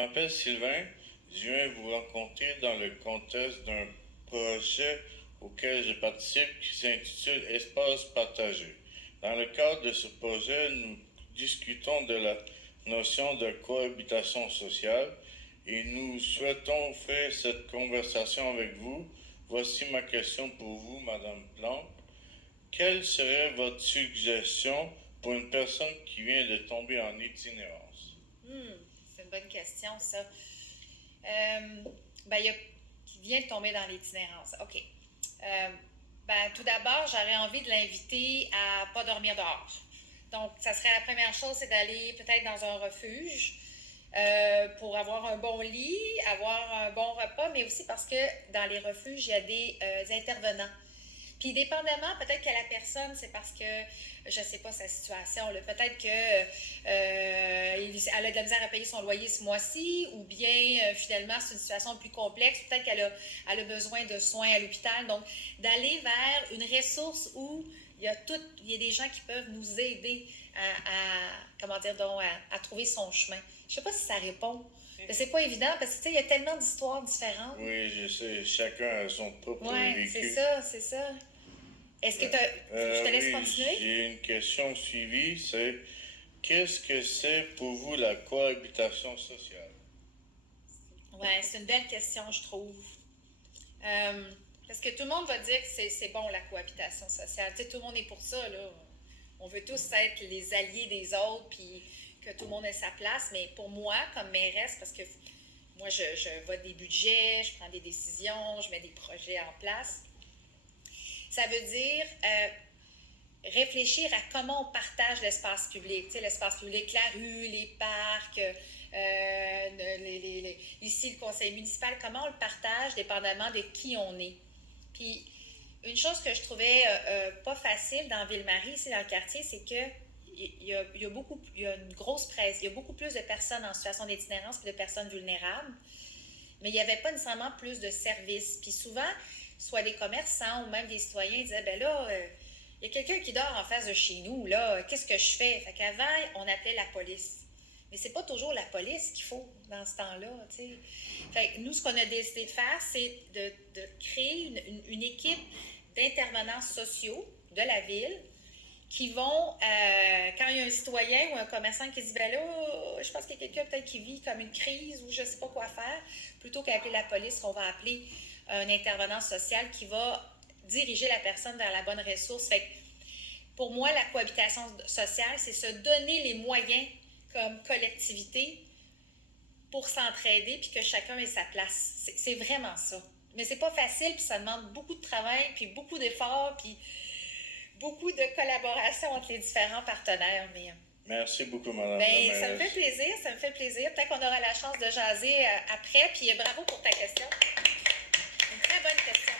Je m'appelle Sylvain. Je viens vous rencontrer dans le contexte d'un projet auquel je participe qui s'intitule Espace partagé. Dans le cadre de ce projet, nous discutons de la notion de cohabitation sociale et nous souhaitons faire cette conversation avec vous. Voici ma question pour vous, Madame Plante. Quelle serait votre suggestion pour une personne qui vient de tomber en itinérance? C'est une bonne question, ça. Qui vient de tomber dans l'itinérance. OK. Tout d'abord, j'aurais envie de l'inviter à ne pas dormir dehors. Donc, ça serait la première chose, c'est d'aller peut-être dans un refuge pour avoir un bon lit, avoir un bon repas, mais aussi parce que dans les refuges, il y a des intervenants. Puis, dépendamment, peut-être que la personne, c'est parce que, je ne sais pas sa situation, là, peut-être qu'elle a de la misère à payer son loyer ce mois-ci, ou bien, finalement, c'est une situation plus complexe. Peut-être qu'elle a besoin de soins à l'hôpital. Donc, d'aller vers une ressource où il y a des gens qui peuvent nous aider à trouver son chemin. Je ne sais pas si ça répond. C'est pas évident parce que, il y a tellement d'histoires différentes. Oui, je sais. Chacun a son propre vécu. C'est ça. Est-ce que je te laisse continuer? J'ai une question suivie, c'est qu'est-ce que c'est pour vous la cohabitation sociale? Oui, c'est une belle question, je trouve. Parce que tout le monde va dire que c'est bon la cohabitation sociale. Tu sais, tout le monde est pour ça, là. On veut tous être les alliés des autres, puis que tout le monde ait sa place. Mais pour moi, comme mairesse, parce que moi, je vote des budgets, je prends des décisions, je mets des projets en place. Ça veut dire réfléchir à comment on partage l'espace public. Tu sais, l'espace public, la rue, les parcs, ici, le conseil municipal, comment on le partage dépendamment de qui on est. Puis, une chose que je trouvais pas facile dans Ville-Marie, ici dans le quartier, c'est que il y a une grosse presse, il y a beaucoup plus de personnes en situation d'itinérance que de personnes vulnérables, mais il n'y avait pas nécessairement plus de services. Puis souvent, soit des commerçants ou même des citoyens disaient, ben là, il y a quelqu'un qui dort en face de chez nous, là, qu'est-ce que je fais? Fait qu'avant, on appelait la police. Mais c'est pas toujours la police qu'il faut dans ce temps-là, tu sais. Fait que nous, ce qu'on a décidé de faire, c'est de créer une équipe d'intervenants sociaux de la ville qui vont, quand il y a un citoyen ou un commerçant qui dit, ben là, je pense qu'il y a quelqu'un peut-être qui vit comme une crise ou je ne sais pas quoi faire, plutôt qu'appeler la police, on va appeler un intervenant social qui va diriger la personne vers la bonne ressource. Fait que pour moi, la cohabitation sociale, c'est se donner les moyens comme collectivité pour s'entraider puis que chacun ait sa place. C'est vraiment ça. Mais c'est pas facile, puis ça demande beaucoup de travail, puis beaucoup d'efforts, puis beaucoup de collaboration entre les différents partenaires. Mais merci beaucoup, Madame la mairesse. Ça me fait plaisir. Peut-être qu'on aura la chance de jaser après, puis bravo pour ta question. Une très bonne question.